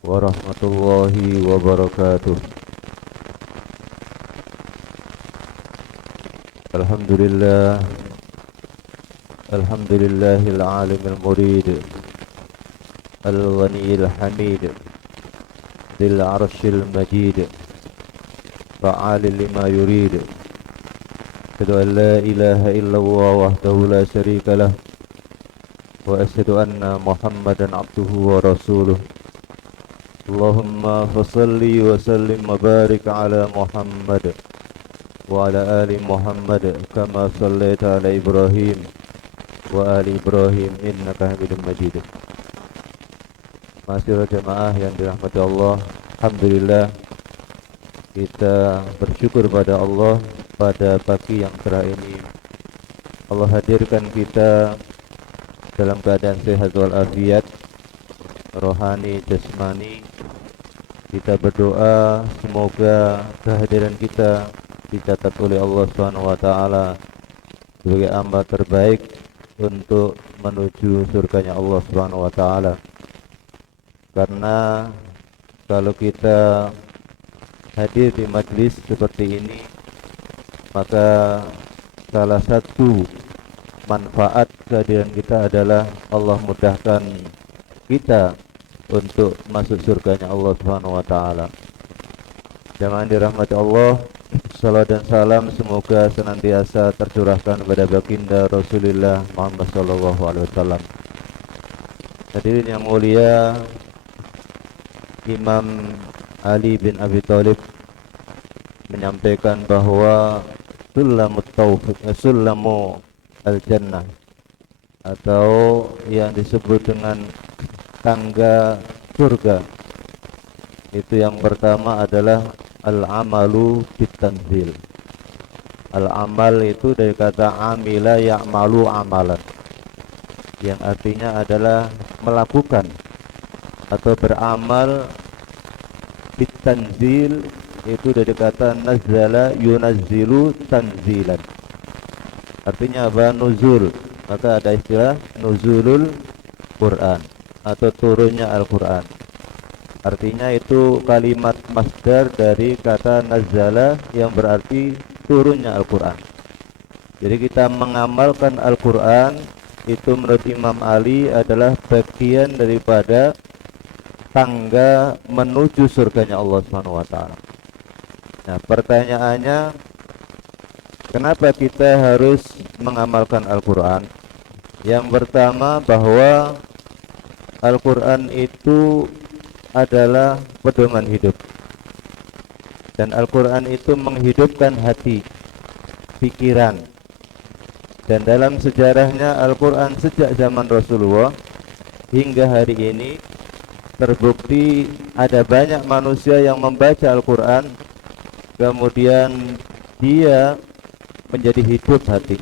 warahmatullahi wabarakatuh. Alhamdulillah, alhamdulillahil alimil murid, al-ghaniyil hamid, dzil arsyil majid, fa'alil lima yurid. Asyhadu an la ilaha illallah wahdahu la syarika lah, wa asyhadu anna Muhammadan abduhu wa rasuluh. Allahumma fasalli wa sallim wa barik ala Muhammad wa ala ali Muhammad kama sallaita ala Ibrahim wa ali Ibrahim innaka Hamidum Majid. Masyaallah jemaah yang dirahmati Allah, alhamdulillah kita bersyukur pada Allah pada pagi yang cerah ini. Allah hadirkan kita dalam keadaan sehat walafiat, rohani, jasmani. Kita berdoa semoga kehadiran kita dicatat oleh Allah SWT sebagai amal terbaik untuk menuju surganya Allah SWT. Karena kalau kita hadir di majlis seperti ini, maka salah satu manfaat kehadiran kita adalah Allah mudahkan kita untuk masuk surganya Allah Subhanahu wa taala. Jangan dirahmati Allah, salawat dan salam semoga senantiasa tercurahkan kepada baginda Rasulullah Muhammad sallallahu alaihi wasallam. Hadirin yang mulia, Imam Ali bin Abi Thalib menyampaikan bahwa sulamut taufiq, sulamu al-jannah, atau yang disebut dengan tangga surga, itu yang pertama adalah al-amalu bitanzil. Al-amal itu dari kata amila ya'malu amalan, yang artinya adalah melakukan atau beramal. Bitanzil itu dari kata nazzala yunazzilu tanzilan, artinya apa? Nuzul. Maka ada istilah nuzulul Quran atau turunnya Al-Quran. Artinya itu kalimat masdar dari kata nazzala yang berarti turunnya Al-Quran. Jadi kita mengamalkan Al-Quran itu menurut Imam Ali adalah bagian daripada tangga menuju surganya Allah Subhanahu wa taala. Nah, pertanyaannya, kenapa kita harus mengamalkan Al-Quran? Yang pertama, bahwa Al-Quran itu adalah pedoman hidup, dan Al-Quran itu menghidupkan hati, pikiran. Dan dalam sejarahnya Al-Quran sejak zaman Rasulullah hingga hari ini terbukti ada banyak manusia yang membaca Al-Quran, kemudian dia menjadi hidup hati.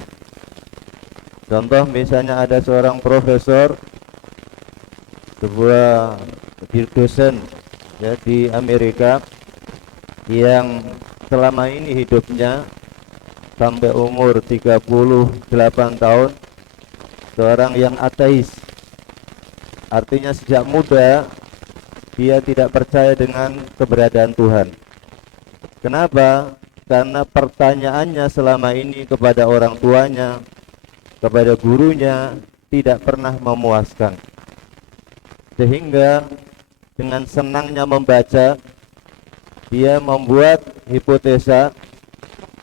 Contoh misalnya ada seorang profesor, sebuah dosen ya di Amerika, yang selama ini hidupnya sampai umur 38 tahun seorang yang ateis. Artinya sejak muda dia tidak percaya dengan keberadaan Tuhan. Kenapa? Karena pertanyaannya selama ini kepada orang tuanya, kepada gurunya, tidak pernah memuaskan. Sehingga dengan senangnya membaca, dia membuat hipotesa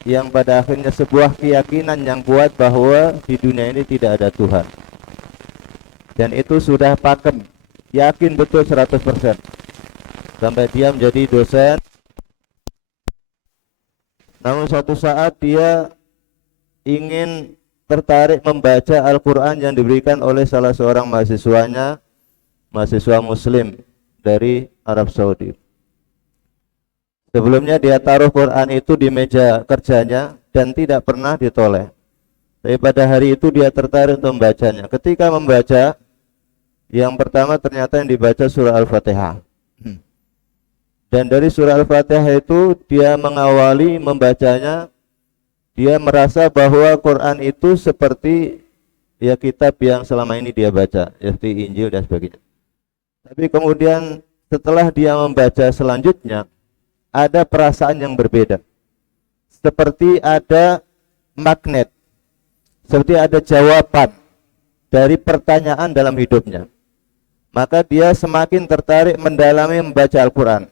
yang pada akhirnya sebuah keyakinan yang kuat bahwa di dunia ini tidak ada Tuhan. Dan itu sudah pakem, yakin betul 100%. Sampai dia menjadi dosen. Namun suatu saat dia ingin tertarik membaca Al-Quran yang diberikan oleh salah seorang mahasiswanya, mahasiswa muslim dari Arab Saudi. Sebelumnya dia taruh Quran itu di meja kerjanya dan tidak pernah ditoleh. Tapi pada hari itu dia tertarik untuk membacanya. Ketika membaca, yang pertama ternyata yang dibaca surah Al-Fatihah. Dan dari surah Al-Fatihah itu dia mengawali membacanya, dia merasa bahwa Quran itu seperti ya kitab yang selama ini dia baca, seperti Injil dan sebagainya. Tapi kemudian setelah dia membaca selanjutnya ada perasaan yang berbeda. Seperti ada magnet, seperti ada jawaban dari pertanyaan dalam hidupnya. Maka dia semakin tertarik mendalami membaca Al-Quran.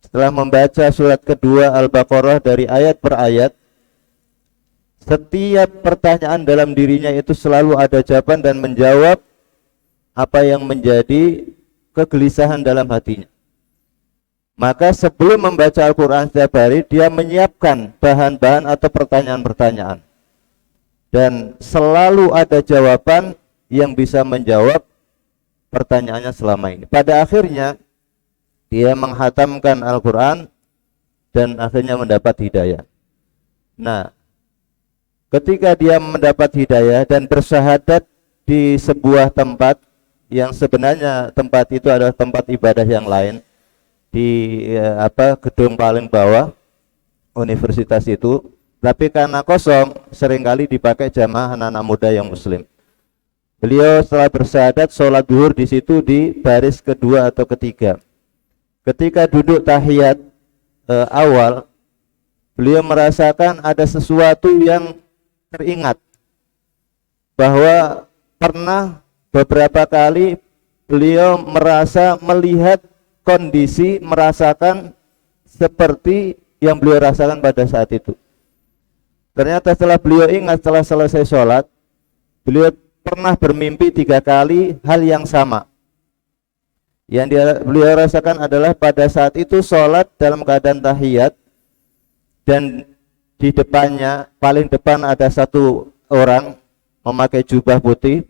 Setelah membaca surat kedua Al-Baqarah dari ayat per ayat, setiap pertanyaan dalam dirinya itu selalu ada jawaban dan menjawab apa yang menjadi kegelisahan dalam hatinya. Maka sebelum membaca Al-Quran setiap hari, dia menyiapkan bahan-bahan atau pertanyaan-pertanyaan. Dan selalu ada jawaban yang bisa menjawab pertanyaannya selama ini. Pada akhirnya, dia menghatamkan Al-Quran dan akhirnya mendapat hidayah. Nah, ketika dia mendapat hidayah dan bersyahadat di sebuah tempat yang sebenarnya tempat itu adalah tempat ibadah yang lain, di gedung paling bawah universitas itu, tapi karena kosong seringkali dipakai jamaah anak-anak muda yang muslim. Beliau setelah bersyahadat sholat zuhur di situ di baris kedua atau ketiga. Ketika duduk tahiyat awal, beliau merasakan ada sesuatu yang teringat, bahwa pernah beberapa kali beliau merasa melihat kondisi, merasakan seperti yang beliau rasakan pada saat itu. Ternyata setelah beliau ingat, setelah selesai sholat, beliau pernah bermimpi 3 kali hal yang sama. Yang beliau rasakan adalah pada saat itu sholat dalam keadaan tahiyat, dan di depannya, paling depan ada satu orang memakai jubah putih,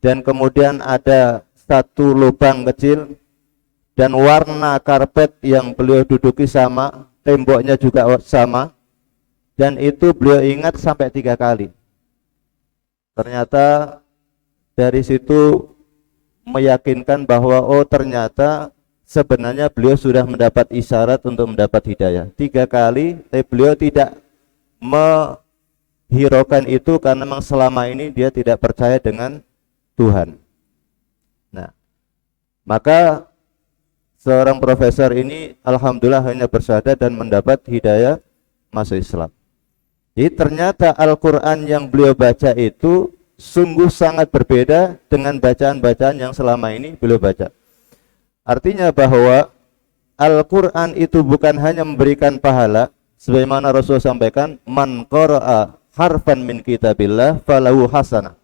dan kemudian ada satu lubang kecil, dan warna karpet yang beliau duduki sama, temboknya juga sama, dan itu beliau ingat sampai 3 kali. Ternyata dari situ meyakinkan bahwa ternyata sebenarnya beliau sudah mendapat isyarat untuk mendapat hidayah 3 kali, tapi beliau tidak menghiraukan itu karena memang selama ini dia tidak percaya dengan Tuhan. Nah, maka seorang profesor ini alhamdulillah hanya bersyahadat dan mendapat hidayah masuk Islam. Jadi ternyata Al-Quran yang beliau baca itu sungguh sangat berbeda dengan bacaan-bacaan yang selama ini beliau baca. Artinya bahwa Al-Quran itu bukan hanya memberikan pahala, sebagaimana Rasul sampaikan, man qara'a harfan min kitabillah falahu hasanah,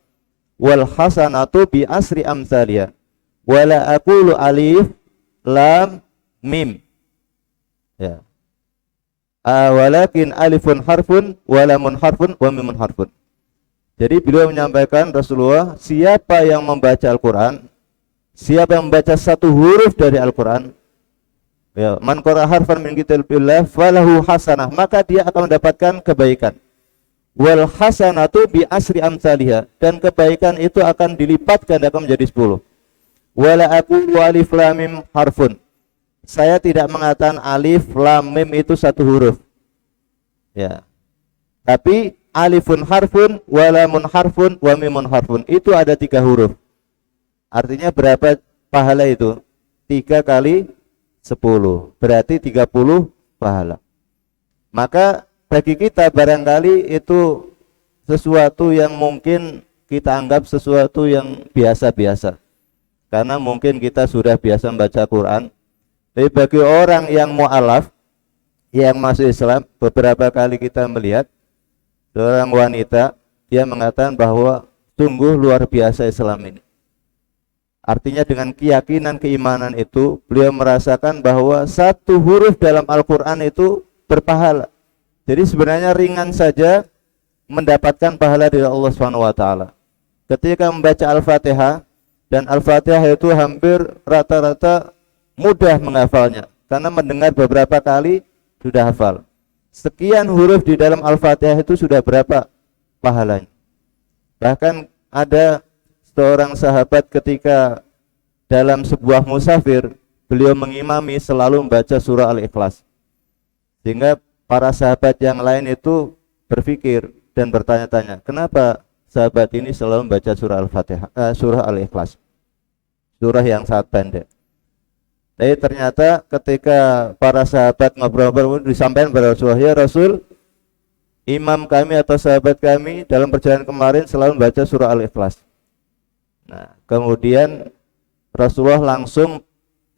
wal hasanatu bi asri amsaliyah, wala aqulu alif lam mim, ya, walakin alifun harfun walamun harfun wa mimun harfun. Jadi beliau menyampaikan, Rasulullah, siapa yang membaca Al-Quran, siapa yang membaca satu huruf dari Al-Quran, ya, man qara'a harfan min kitabillah falahu hasanah, maka dia akan mendapatkan kebaikan. Wal hasanatu bi asri amsalihah, dan kebaikan itu akan dilipatkan, akan menjadi 10. Wala aqulu alif lam mim harfun, saya tidak mengatakan alif lam mim itu satu huruf, ya, tapi alifun harfun walamun harfun wa mimun harfun, itu ada 3 huruf. Artinya berapa pahala itu? 3 kali 10, berarti 30 pahala. Maka bagi kita barangkali itu sesuatu yang mungkin kita anggap sesuatu yang biasa-biasa, karena mungkin kita sudah biasa membaca Quran. Tapi bagi orang yang mu'alaf, yang masuk Islam, beberapa kali kita melihat seorang wanita, dia mengatakan bahwa sungguh luar biasa Islam ini. Artinya dengan keyakinan, keimanan itu, beliau merasakan bahwa satu huruf dalam Al-Quran itu berpahala. Jadi sebenarnya ringan saja mendapatkan pahala dari Allah SWT. Ketika membaca Al-Fatihah, dan Al-Fatihah itu hampir rata-rata mudah menghafalnya, karena mendengar beberapa kali sudah hafal. Sekian huruf di dalam Al-Fatihah itu sudah berapa pahalanya. Bahkan ada seorang sahabat ketika dalam sebuah musafir, beliau mengimami selalu membaca surah Al-Ikhlas, sehingga para sahabat yang lain itu berpikir dan bertanya-tanya, kenapa sahabat ini selalu membaca surah Al-Fatihah, surah Al-Ikhlas, surah yang sangat pendek. Tapi ternyata ketika para sahabat ngobrol-ngobrol disampaikan kepada Rasulullah, ya Rasul, imam kami atau sahabat kami dalam perjalanan kemarin selalu membaca surah Al-Ikhlas. Nah, kemudian Rasulullah langsung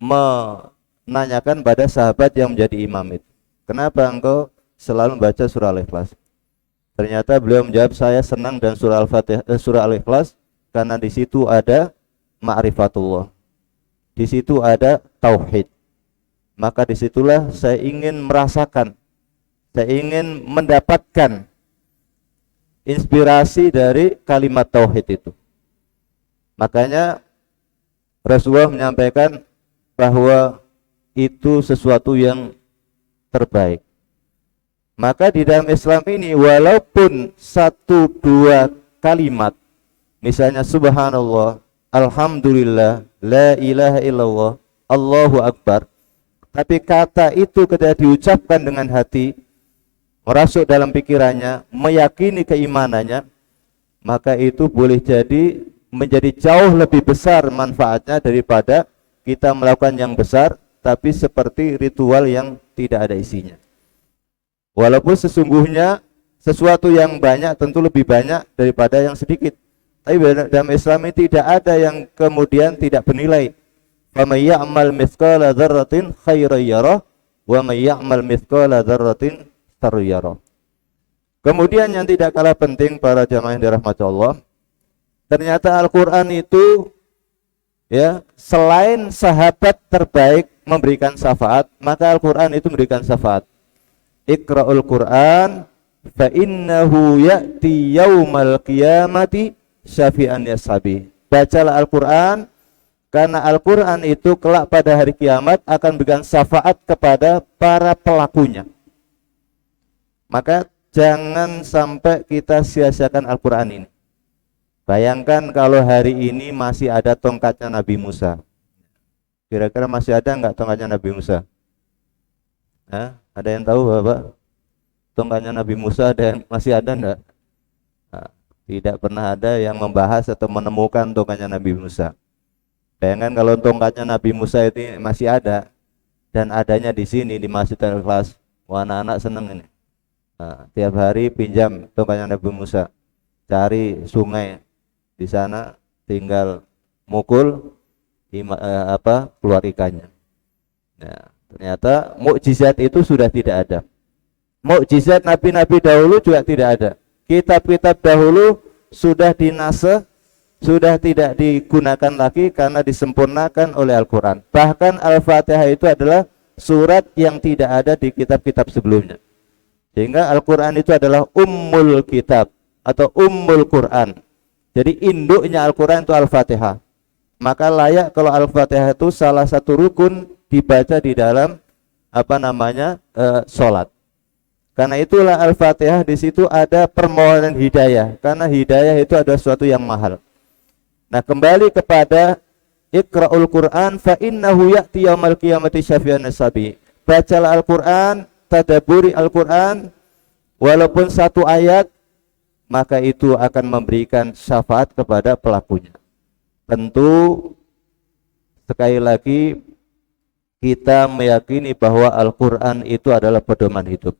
menanyakan pada sahabat yang menjadi imam itu, kenapa engkau selalu membaca surah Al-Ikhlas? Ternyata beliau menjawab, saya senang dan surah Al-Fatihah, surah Al-Ikhlas karena di situ ada ma'rifatullah, di situ ada tauhid. Maka disitulah saya ingin merasakan, saya ingin mendapatkan inspirasi dari kalimat tauhid itu. Makanya Rasulullah menyampaikan bahwa itu sesuatu yang terbaik. Maka di dalam Islam ini walaupun 1-2 kalimat, misalnya subhanallah, alhamdulillah, la ilaha illallah, Allahu akbar, tapi kata itu ketika diucapkan dengan hati, merasuk dalam pikirannya, meyakini keimanannya, maka itu boleh jadi menjadi jauh lebih besar manfaatnya daripada kita melakukan yang besar tapi seperti ritual yang tidak ada isinya. Walaupun sesungguhnya sesuatu yang banyak tentu lebih banyak daripada yang sedikit. Tapi dalam Islam ini tidak ada yang kemudian tidak bernilai. Faman ya'mal mithqala dzarratin khairan yarah wa may ya'mal mithqala dzarratin syarran yarah. Kemudian yang tidak kalah penting para jamaah yang dirahmati Allah, ternyata Al-Qur'an itu ya, selain sahabat terbaik memberikan syafaat, maka Al-Qur'an itu memberikan syafaat. Iqra'ul Qur'an fa innahu ya'ti yaumal qiyamati syafi'an yasabi. Bacalah Al-Qur'an karena Al-Qur'an itu kelak pada hari kiamat akan memberikan syafaat kepada para pelakunya. Maka jangan sampai kita sia-siakan Al-Qur'an ini. Bayangkan kalau hari ini masih ada tongkatnya Nabi Musa. Kira-kira masih ada enggak tongkatnya Nabi Musa? Hah? Ada yang tahu Bapak? Tongkatnya Nabi Musa masih ada enggak? Nah, tidak pernah ada yang membahas atau menemukan tongkatnya Nabi Musa. Bayangkan kalau tongkatnya Nabi Musa itu masih ada dan adanya di sini di Masjid Al-Ikhlas. Wah, anak-anak senang ini. Nah, tiap hari pinjam tongkatnya Nabi Musa. Cari sungai di sana, tinggal mukul keluar ikannya. Nah, ternyata mukjizat itu sudah tidak ada. Mukjizat nabi-nabi dahulu juga tidak ada. Kitab-kitab dahulu sudah dinasakh, sudah tidak digunakan lagi karena disempurnakan oleh Al-Qur'an. Bahkan Al-Fatihah itu adalah surat yang tidak ada di kitab-kitab sebelumnya. Sehingga Al-Qur'an itu adalah ummul kitab atau ummul Qur'an. Jadi induknya Al-Qur'an itu Al-Fatihah. Maka layak kalau Al-Fatihah itu salah satu rukun dibaca di dalam salat. Karena itulah Al-Fatihah di situ ada permohonan hidayah, karena hidayah itu adalah sesuatu yang mahal. Nah, kembali kepada Iqra'ul Qur'an fa innahu ya'ti yaumal qiyamati syafi'an nasabi. Bacalah Al-Qur'an, tadabburi Al-Qur'an, walaupun satu ayat, maka itu akan memberikan syafaat kepada pelakunya. Tentu sekali lagi kita meyakini bahwa Al-Qur'an itu adalah pedoman hidup.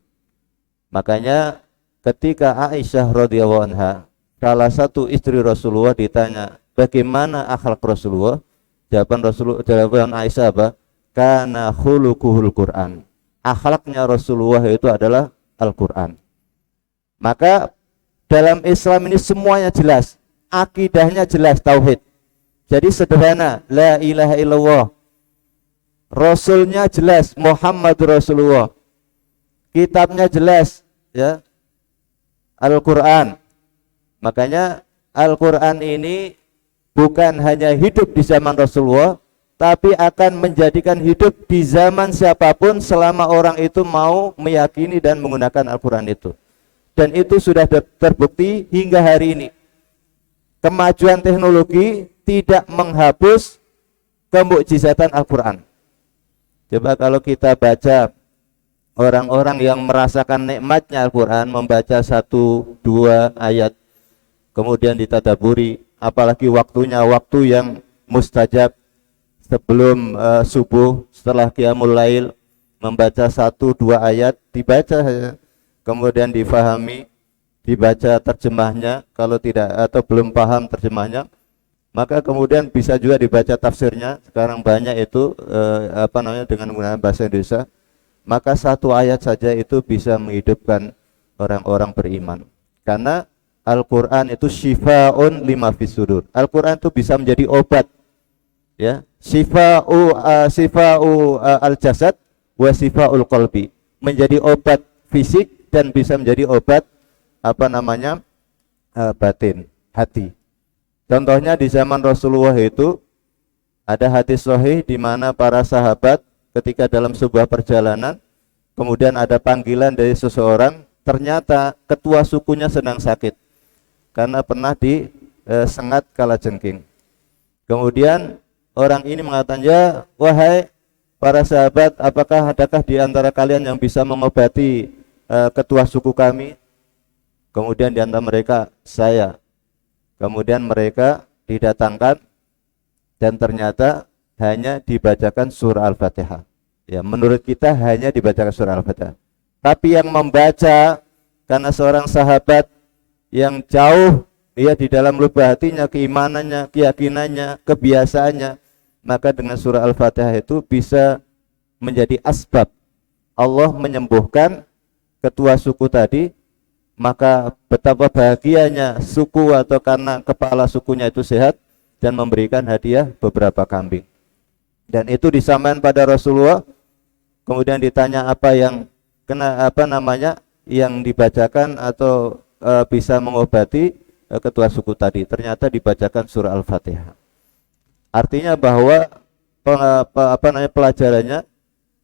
Makanya ketika Aisyah radhiyallahu anha, salah satu istri Rasulullah, ditanya bagaimana akhlak Rasulullah, jawaban Aisyah apa? Kana khuluquhul Qur'an. Akhlaknya Rasulullah itu adalah Al-Qur'an. Maka dalam Islam ini semuanya jelas, akidahnya jelas, tauhid. Jadi sederhana, la ilaha illallah. Rasulnya jelas, Muhammad Rasulullah. Kitabnya jelas, ya, Al-Qur'an. Makanya Al-Qur'an ini bukan hanya hidup di zaman Rasulullah, tapi akan menjadikan hidup di zaman siapapun selama orang itu mau meyakini dan menggunakan Al-Qur'an itu. Dan itu sudah terbukti hingga hari ini. Kemajuan teknologi tidak menghapus kemukjizatan Al-Qur'an. Coba kalau kita baca orang-orang yang merasakan nikmatnya Al-Qur'an, membaca 1-2 ayat, kemudian ditadaburi, apalagi waktunya waktu yang mustajab, sebelum subuh, setelah qiyamul lail, membaca 1-2 ayat, dibaca saja, kemudian difahami, dibaca terjemahnya. Kalau tidak atau belum paham terjemahnya, maka kemudian bisa juga dibaca tafsirnya. Sekarang banyak itu dengan menggunakan bahasa Indonesia. Maka 1 ayat saja itu bisa menghidupkan orang-orang beriman. Karena Al-Quran itu syifa'un lima fis sudur. Al-Quran itu bisa menjadi obat, ya, sifa'u al-jasad wa sifa'ul qalbi, menjadi obat fisik dan bisa menjadi obat batin, hati. Contohnya di zaman Rasulullah itu ada hadis sahih di mana para sahabat ketika dalam sebuah perjalanan, kemudian ada panggilan dari seseorang, ternyata ketua sukunya sedang sakit karena pernah disengat kalajengking. Kemudian orang ini mengatakan, "Ya, wahai para sahabat, adakah di antara kalian yang bisa mengobati ketua suku kami?" Kemudian di antara mereka, "Saya." Kemudian mereka didatangkan dan ternyata hanya dibacakan surah Al-Fatihah. Ya, menurut kita hanya dibacakan surah Al-Fatihah. Tapi yang membaca karena seorang sahabat yang jauh di dalam lubuk hatinya, keimanannya, keyakinannya, kebiasaannya, maka dengan surah Al-Fatihah itu bisa menjadi asbab Allah menyembuhkan ketua suku tadi. Maka betapa bahagianya suku atau karena kepala sukunya itu sehat dan memberikan hadiah beberapa kambing. Dan itu disampaikan pada Rasulullah. Kemudian ditanya apa yang yang dibacakan atau bisa mengobati ketua suku tadi. Ternyata dibacakan surah Al-Fatihah. Artinya bahwa pelajarannya,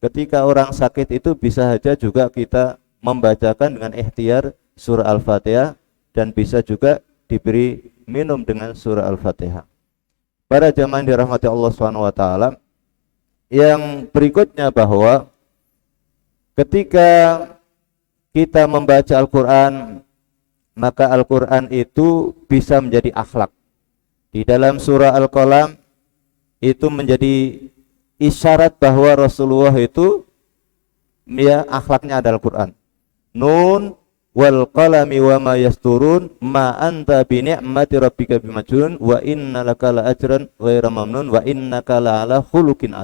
ketika orang sakit itu bisa saja juga kita membacakan dengan ikhtiar surah Al-Fatihah dan bisa juga diberi minum dengan surah Al-Fatihah. Para jamaah dirahmati Allah SWT, yang berikutnya bahwa ketika kita membaca Al-Quran, maka Al-Quran itu bisa menjadi akhlak. Di dalam surah Al-Qalam itu menjadi isyarat bahwa Rasulullah itu akhlaknya adalah Al-Quran. Nun wal qalami wa ma yasturun ma anta bi ni'mati rabbika bimajnun wa innaka la ajran ghairu mamnun wa innaka la ala khuluqin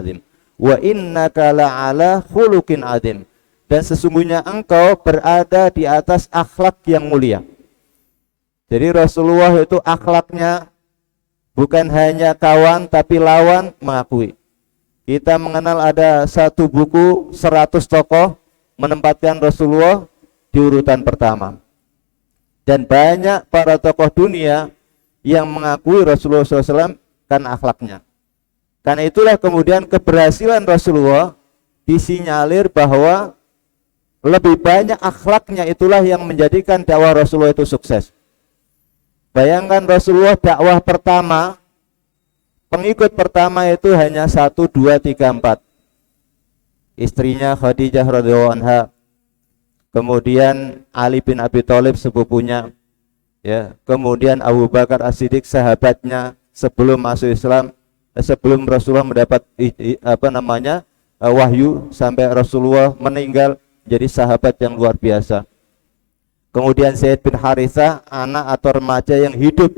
azim dan sesungguhnya engkau berada di atas akhlak yang mulia. Jadi Rasulullah itu akhlaknya bukan hanya kawan tapi lawan mengakui. Kita mengenal ada satu buku 100 tokoh menempatkan Rasulullah di urutan pertama. Dan banyak para tokoh dunia yang mengakui Rasulullah SAW karena akhlaknya. Karena itulah kemudian keberhasilan Rasulullah disinyalir bahwa lebih banyak akhlaknya itulah yang menjadikan dakwah Rasulullah itu sukses. Bayangkan Rasulullah dakwah pertama, pengikut pertama itu hanya 1, 2, 3, 4. Istrinya Khadijah radhiyallahu anha, kemudian Ali bin Abi Thalib sepupunya, ya, kemudian Abu Bakar As-Siddiq sahabatnya sebelum masuk Islam, sebelum Rasulullah mendapat wahyu sampai Rasulullah meninggal, jadi sahabat yang luar biasa. Kemudian Zaid bin Harithah, anak atau remaja yang hidup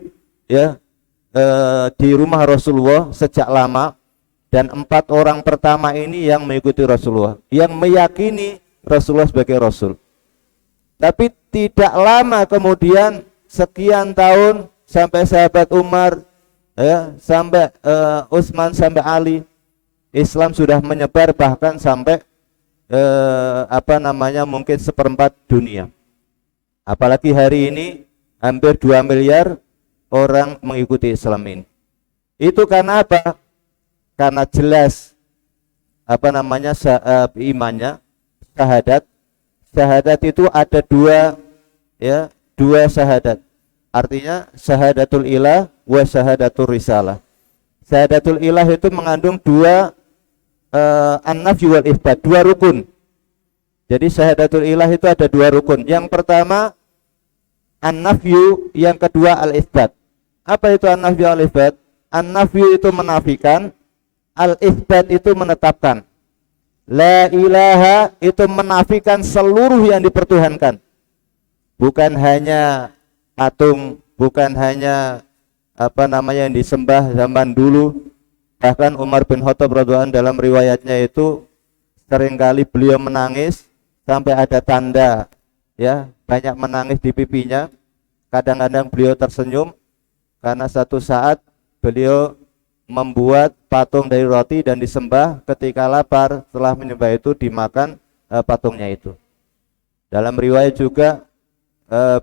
di rumah Rasulullah sejak lama, dan 4 orang pertama ini yang mengikuti Rasulullah, yang meyakini Rasulullah sebagai Rasul. Tapi tidak lama kemudian, sekian tahun, sampai sahabat Umar, sampai Utsman, sampai Ali, Islam sudah menyebar bahkan sampai mungkin 1/4 dunia. Apalagi hari ini hampir 2 miliar orang mengikuti Islam ini. Itu karena apa? Karena jelas imannya, syahadat. Syahadat itu ada dua syahadat. Artinya syahadatul ilah wa syahadatul risalah. Syahadatul ilah itu mengandung 2 an-nafyu wal itsbat, 2 rukun. Jadi syahadatul ilah itu ada 2 rukun. Yang pertama an-nafyu, yang kedua al-itsbat. Apa itu an-nafyu wal itsbat? An-nafyu itu menafikan, Al-itsbat itu menetapkan. La ilaha itu menafikan seluruh yang dipertuhankan. Bukan hanya patung, bukan hanya yang disembah zaman dulu. Bahkan Umar bin Khattab radhiyallahu anhu dalam riwayatnya itu seringkali beliau menangis sampai ada tanda ya, banyak menangis di pipinya. Kadang-kadang beliau tersenyum karena satu saat beliau membuat patung dari roti dan disembah, ketika lapar setelah menyembah itu dimakan patungnya itu. Dalam riwayat juga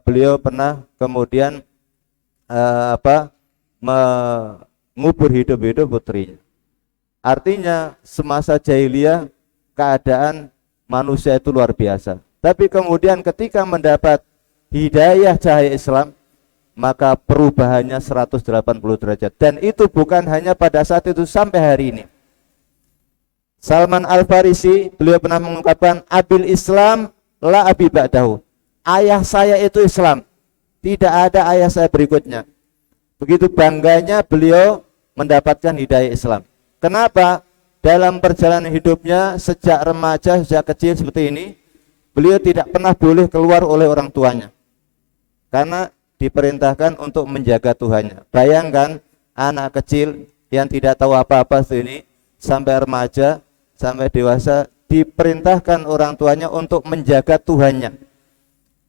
beliau pernah kemudian mengubur hidup-hidup putrinya. Artinya semasa jahiliyah keadaan manusia itu luar biasa. Tapi kemudian ketika mendapat hidayah cahaya Islam, maka perubahannya 180 derajat. Dan itu bukan hanya pada saat itu, sampai hari ini. Salman Al-Farisi, beliau pernah mengungkapkan, Abil Islam la abi ba'dahu. Ayah saya itu Islam, tidak ada ayah saya berikutnya. Begitu bangganya beliau mendapatkan hidayah Islam. Kenapa? Dalam perjalanan hidupnya sejak remaja, sejak kecil seperti ini, beliau tidak pernah boleh keluar oleh orang tuanya. Karena diperintahkan untuk menjaga Tuhannya. Bayangkan anak kecil yang tidak tahu apa-apa ini, sampai remaja, sampai dewasa, diperintahkan orang tuanya untuk menjaga Tuhannya.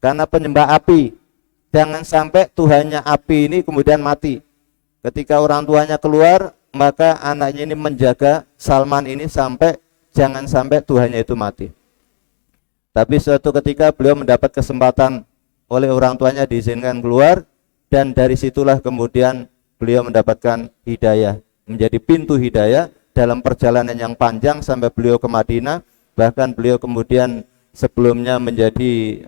Karena penyembah api, jangan sampai Tuhannya api ini kemudian mati. Ketika orang tuanya keluar, maka anaknya ini menjaga Salman ini sampai jangan sampai Tuhannya itu mati. Tapi suatu ketika beliau mendapat kesempatan oleh orang tuanya, diizinkan keluar, dan dari situlah kemudian beliau mendapatkan hidayah, menjadi pintu hidayah dalam perjalanan yang panjang sampai beliau ke Madinah. Bahkan beliau kemudian sebelumnya menjadi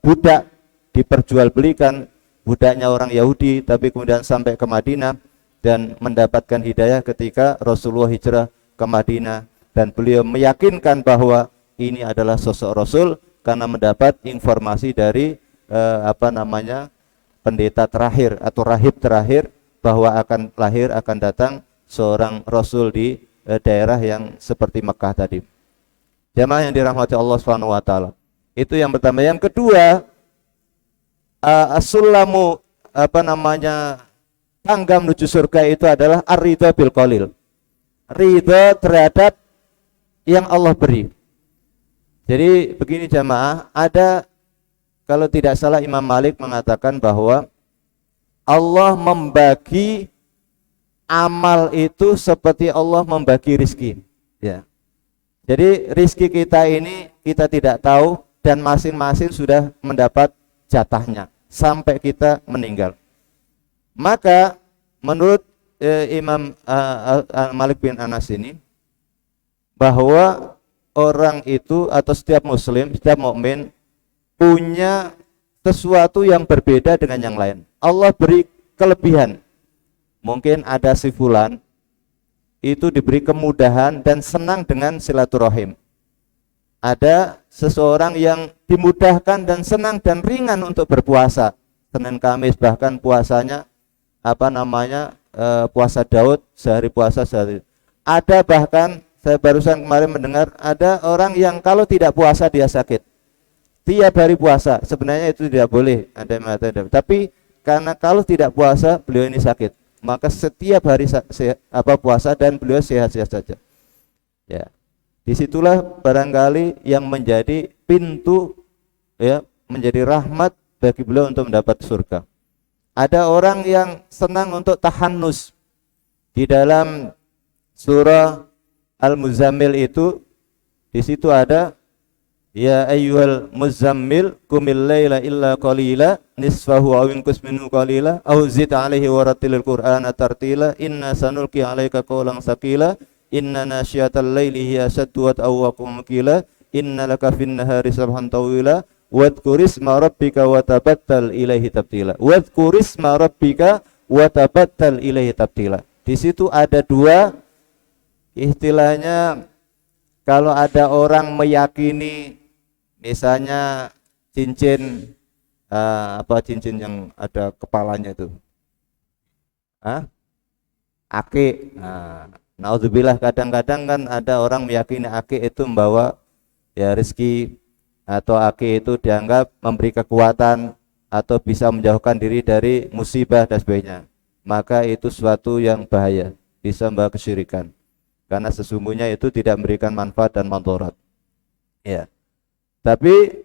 budak, diperjualbelikan, budaknya orang Yahudi, tapi kemudian sampai ke Madinah dan mendapatkan hidayah ketika Rasulullah hijrah ke Madinah, dan beliau meyakinkan bahwa ini adalah sosok Rasul karena mendapat informasi dari pendeta terakhir atau rahib terakhir bahwa akan lahir, akan datang seorang Rasul di daerah yang seperti Mekah tadi. Jamaah yang dirahmati Allah Subhanahu wa taala. Itu yang pertama. Yang kedua, as-sulamu tangga menuju surga itu adalah ar-ridha bil qalil. Ridha terhadap yang Allah beri. Jadi begini jamaah, ada, kalau tidak salah Imam Malik mengatakan bahwa Allah membagi amal itu seperti Allah membagi rizki. Ya. Jadi rizki kita ini kita tidak tahu, dan masing-masing sudah mendapat jatahnya sampai kita meninggal. Maka menurut Imam Malik bin Anas ini, bahwa orang itu atau setiap muslim, setiap mukmin punya sesuatu yang berbeda dengan yang lain. Allah beri kelebihan. Mungkin ada si fulan itu diberi kemudahan dan senang dengan silaturahim. Ada seseorang yang dimudahkan dan senang dan ringan untuk berpuasa. Senin Kamis bahkan puasanya puasa Daud, sehari puasa sehari. Ada bahkan, saya barusan kemarin mendengar, ada orang yang kalau tidak puasa dia sakit. Tiap hari puasa, sebenarnya itu tidak boleh, ada yang mengatakan. Tapi karena kalau tidak puasa beliau ini sakit, maka setiap hari puasa dan beliau sehat-sehat saja. Ya. Disitulah barangkali yang menjadi pintu, ya, menjadi rahmat bagi beliau untuk mendapat surga. Ada orang yang senang untuk tahannus. Di dalam surah Al-Muzammil itu, di situ ada, ya ayyuhal muzammil qumil laila illa qalila nisfahu aw inqus minhu qalila aw zid 'alaihi wa rattilil qur'ana tartila inna sanulqi 'alaika qawlan tsaqila inna nasyiatal laili hiya ashaddu wat'awwaqum qila inna laka fin nahari sabhan tawila wadhkurisma rabbika wa tabattal ilaihi tabtila. Wadhkurisma rabbika wa tabattal ilaihi tabtila. Di situ ada dua istilahnya, kalau ada orang meyakini misalnya cincin cincin yang ada kepalanya itu. akik. Nah, naudzubillah, kadang-kadang kan ada orang meyakini akik itu membawa ya rezeki, atau akik itu dianggap memberi kekuatan atau bisa menjauhkan diri dari musibah dan sebagainya. Maka itu suatu yang bahaya, bisa membawa kesyirikan. Karena sesungguhnya itu tidak memberikan manfaat dan manfaat. Ya. Tapi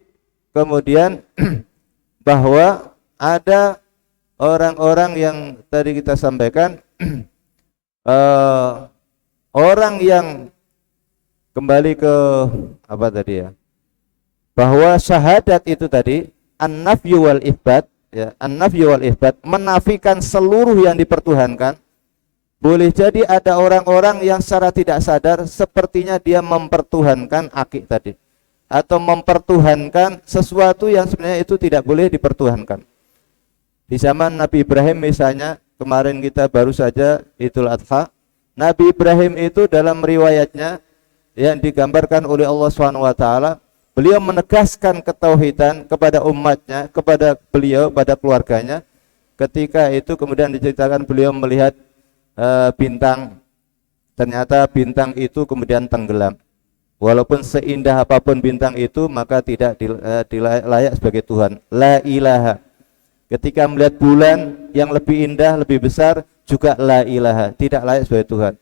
kemudian bahwa ada orang-orang yang tadi kita sampaikan, orang yang kembali ke apa tadi ya, bahwa syahadat itu tadi an-nafyu wal itsbat, ya, an-nafyu wal itsbat, menafikan seluruh yang dipertuhankan. Boleh jadi ada orang-orang yang secara tidak sadar sepertinya dia mempertuhankan akik tadi, atau mempertuhankan sesuatu yang sebenarnya itu tidak boleh dipertuhankan. Di zaman Nabi Ibrahim misalnya, kemarin kita baru saja Idul Adha, Nabi Ibrahim itu dalam riwayatnya yang digambarkan oleh Allah SWT, beliau menegaskan ketauhidan kepada umatnya, kepada beliau, pada keluarganya. Ketika itu kemudian diceritakan beliau melihat bintang, ternyata bintang itu kemudian tenggelam. Walaupun seindah apapun bintang itu, maka tidak layak sebagai Tuhan. La ilaha. Ketika melihat bulan yang lebih indah, lebih besar, juga la ilaha, tidak layak sebagai Tuhan.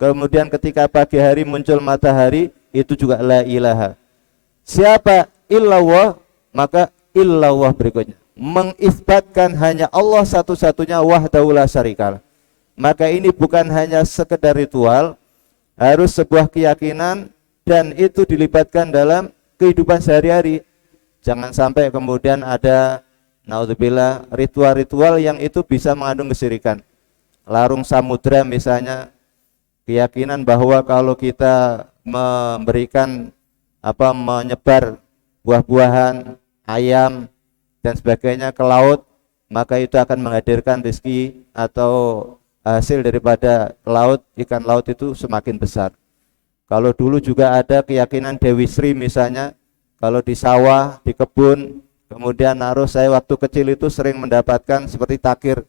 Kemudian ketika pagi hari muncul matahari, itu juga la ilaha. Siapa illallah, maka illallah berikutnya mengisbatkan hanya Allah satu-satunya, wahdahu la syarikalah. Maka ini bukan hanya sekedar ritual, harus sebuah keyakinan, dan itu dilibatkan dalam kehidupan sehari-hari. Jangan sampai kemudian ada naudzubillah ritual-ritual yang itu bisa mengandung kesyirikan. Larung samudra misalnya, keyakinan bahwa kalau kita memberikan menyebar buah-buahan, ayam dan sebagainya ke laut, maka itu akan menghadirkan rezeki atau hasil daripada laut, ikan laut itu semakin besar. Kalau dulu juga ada keyakinan Dewi Sri misalnya, kalau di sawah, di kebun, kemudian saya waktu kecil itu sering mendapatkan seperti takir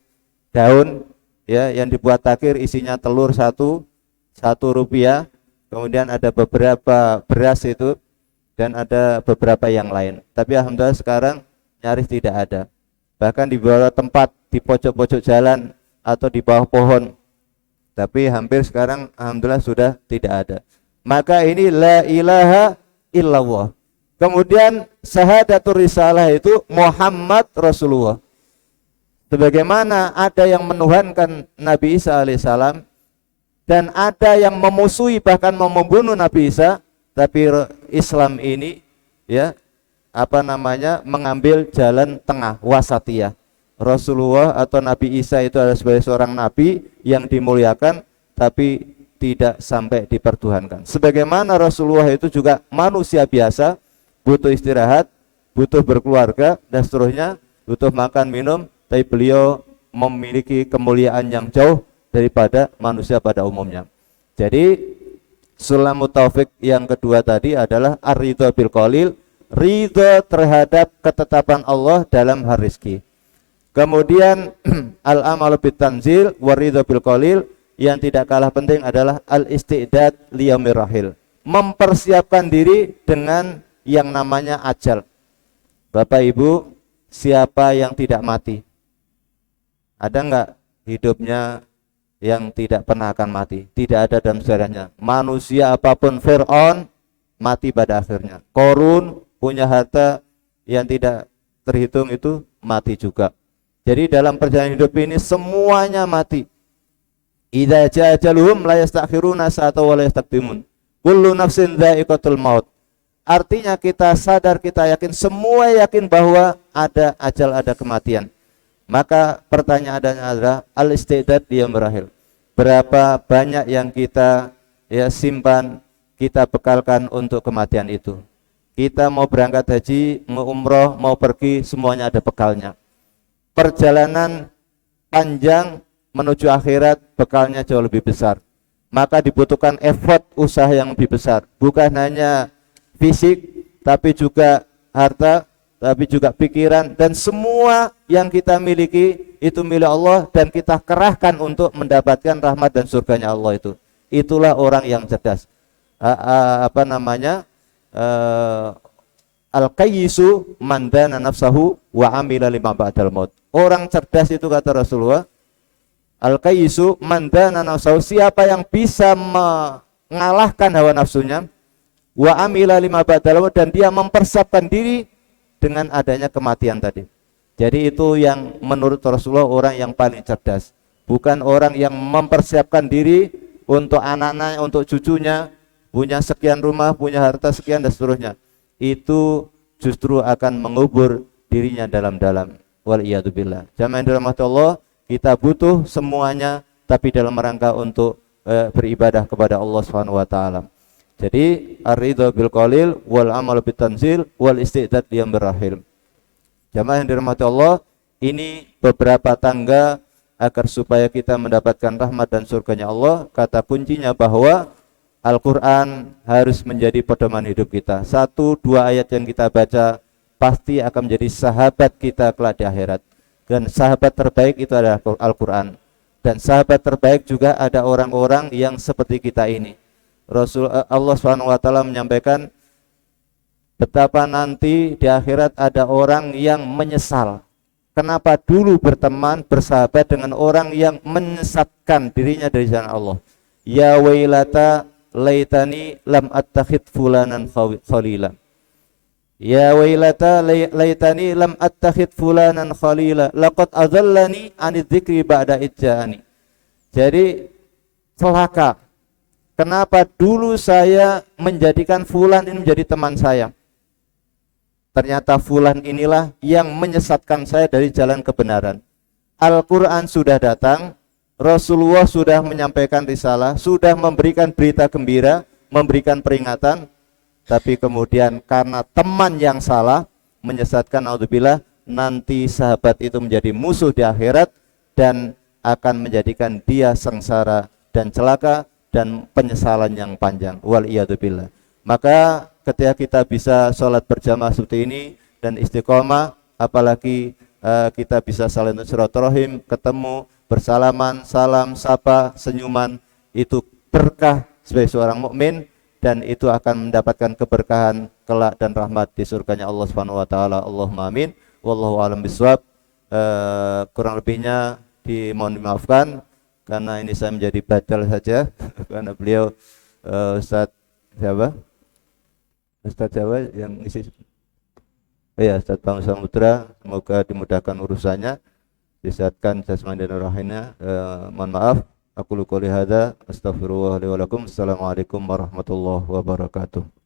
daun, ya, yang dibuat takir isinya telur satu rupiah, kemudian ada beberapa beras itu, dan ada beberapa yang lain. Tapi alhamdulillah sekarang nyaris tidak ada. Bahkan di beberapa tempat, di pojok-pojok jalan atau di bawah pohon, tapi hampir sekarang alhamdulillah sudah tidak ada. Maka ini la ilaha illallah. Kemudian syahadatul risalah itu Muhammad Rasulullah. Sebagaimana ada yang menuhankan Nabi Isa alaihissalam, dan ada yang memusuhi bahkan mau membunuh Nabi Isa, tapi Islam ini ya mengambil jalan tengah, wasatiyah. Rasulullah atau Nabi Isa itu adalah sebagai seorang nabi yang dimuliakan, tapi tidak sampai dipertuhankan. Sebagaimana Rasulullah itu juga manusia biasa, butuh istirahat, butuh berkeluarga dan seterusnya, butuh makan minum, tapi beliau memiliki kemuliaan yang jauh daripada manusia pada umumnya. Jadi sulamut taufik yang kedua tadi adalah ar-ridha bil qalil, ridha terhadap ketetapan Allah dalam hal rezeki. Kemudian al-amalu bit tanzil wa ridha bil qalil, yang tidak kalah penting adalah al-istidad liyaumir rahil, mempersiapkan diri dengan yang namanya ajal. Bapak Ibu, siapa yang tidak mati? Ada enggak hidupnya yang tidak pernah akan mati? Tidak ada dalam sejarahnya. Manusia apapun, Fir'aun mati pada akhirnya. Korun punya harta yang tidak terhitung itu mati juga. Jadi dalam perjalanan hidup ini semuanya mati. Idza jaa ajaluhum la yastakhiruna sa'atan wa la yastaqdimun. Kullu nafsin dha'iqatul maut. Artinya kita sadar, kita yakin, semua yakin bahwa ada ajal, ada kematian. Maka pertanyaannya adalah al-istidad yang berakhir. Berapa banyak yang kita simpan, kita bekalkan untuk kematian itu. Kita mau berangkat haji, mau umroh, mau pergi, semuanya ada bekalnya. Perjalanan panjang menuju akhirat, bekalnya jauh lebih besar. Maka dibutuhkan effort, usaha yang lebih besar. Bukan hanya fisik, tapi juga harta, tapi juga pikiran, dan semua yang kita miliki itu milik Allah, dan kita kerahkan untuk mendapatkan rahmat dan surganya Allah itu. Itulah orang yang cerdas. Apa namanya? Al-qayyisu man dana nafsahu wa amila lima ba'dal maut. Orang cerdas itu kata Rasulullah, al-qayyisu man dana nafsahu, siapa yang bisa mengalahkan hawa nafsunya, wa amila lima ba'dal maut, dan dia mempersiapkan diri dengan adanya kematian tadi. Jadi itu yang menurut Rasulullah orang yang paling cerdas, bukan orang yang mempersiapkan diri untuk anak-anaknya, untuk cucunya, punya sekian rumah, punya harta sekian dan seterusnya. Itu justru akan mengubur dirinya dalam-dalam. Wal iyadu billah. Jamaah yang dirahmati Allah, kita butuh semuanya, tapi dalam rangka untuk beribadah kepada Allah Subhanahu wa taala. Jadi ar-ridha bil qalil wal amal bit tanzil wal istidad liyam birrahil. Jamaah yang dirahmati Allah, ini beberapa tangga agar supaya kita mendapatkan rahmat dan surganya Allah. Kata kuncinya bahwa Al-Quran harus menjadi pedoman hidup kita. 1-2 ayat yang kita baca pasti akan menjadi sahabat kita kelak di akhirat. Dan sahabat terbaik itu adalah Al-Quran. Dan sahabat terbaik juga ada orang-orang yang seperti kita ini. Allah SWT menyampaikan betapa nanti di akhirat ada orang yang menyesal. Kenapa dulu berteman, bersahabat dengan orang yang menyesatkan dirinya dari jalan Allah. Ya wailata laitani lam attakhid fulanan khalila. Ya wailata laitani lam attakhid fulanan khalila. Laqad adallani anidz dzikri ba'da idja'ani. Jadi celaka. Kenapa dulu saya menjadikan fulan ini menjadi teman saya? Ternyata fulan inilah yang menyesatkan saya dari jalan kebenaran. Al-Quran sudah datang, Rasulullah sudah menyampaikan risalah, sudah memberikan berita gembira, memberikan peringatan, tapi kemudian karena teman yang salah menyesatkan, naudzubillah, nanti sahabat itu menjadi musuh di akhirat dan akan menjadikan dia sengsara dan celaka dan penyesalan yang panjang. Wal iyadu billah. Maka ketika kita bisa sholat berjamaah seperti ini dan istiqomah, apalagi kita bisa saling silaturahim, ketemu, bersalaman, salam, sapa, senyuman, itu berkah sebagai seorang mukmin, dan itu akan mendapatkan keberkahan kelak dan rahmat di surganya Allah Subhanahu wa taala. Allahumma amin. Wallahu a'lam bishawab. Kurang lebihnya dimohon dimaafkan karena ini saya menjadi batal saja karena beliau Ustaz siapa? Ustaz Jawa yang isi. Ya, Ustaz Bang Samudra, semoga dimudahkan urusannya, disehatkan jasmani dan rohaninya. Mohon maaf. Aku qouli hadza, astaghfirullah li wa lakum. Assalamualaikum warahmatullahi wabarakatuh.